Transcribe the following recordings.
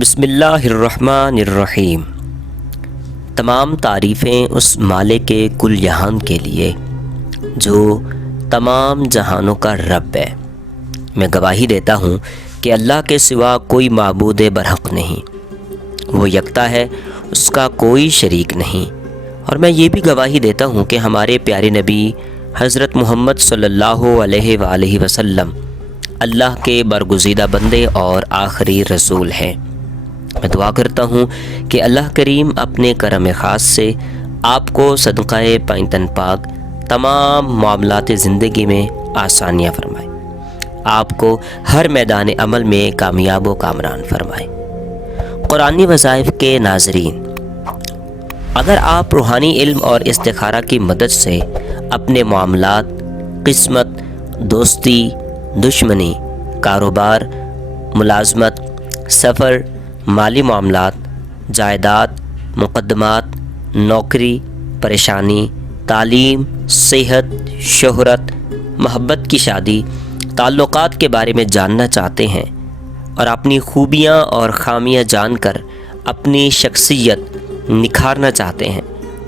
بسم اللہ الرحمن الرحیم۔ تمام تعریفیں اس مالک کل جہان کے لیے جو تمام جہانوں کا رب ہے۔ میں گواہی دیتا ہوں کہ اللہ کے سوا کوئی معبود برحق نہیں، وہ یکتا ہے، اس کا کوئی شریک نہیں۔ اور میں یہ بھی گواہی دیتا ہوں کہ ہمارے پیارے نبی حضرت محمد صلی اللہ علیہ وآلہ وسلم اللہ کے برگزیدہ بندے اور آخری رسول ہیں۔ میں دعا کرتا ہوں کہ اللہ کریم اپنے کرم خاص سے آپ کو صدقہ پائنتن پاک تمام معاملات زندگی میں آسانیاں فرمائے، آپ کو ہر میدان عمل میں کامیاب و کامران فرمائے۔ قرآنی وظائف کے ناظرین، اگر آپ روحانی علم اور استخارہ کی مدد سے اپنے معاملات، قسمت، دوستی، دشمنی، کاروبار، ملازمت، سفر، مالی معاملات، جائیداد، مقدمات، نوکری، پریشانی، تعلیم، صحت، شہرت، محبت کی شادی، تعلقات کے بارے میں جاننا چاہتے ہیں اور اپنی خوبیاں اور خامیاں جان کر اپنی شخصیت نکھارنا چاہتے ہیں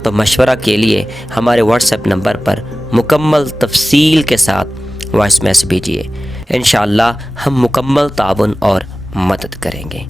تو مشورہ کے لیے ہمارے واٹس ایپ نمبر پر مکمل تفصیل کے ساتھ وائس میسج بھیجیے۔ انشاءاللہ ہم مکمل تعاون اور مدد کریں گے۔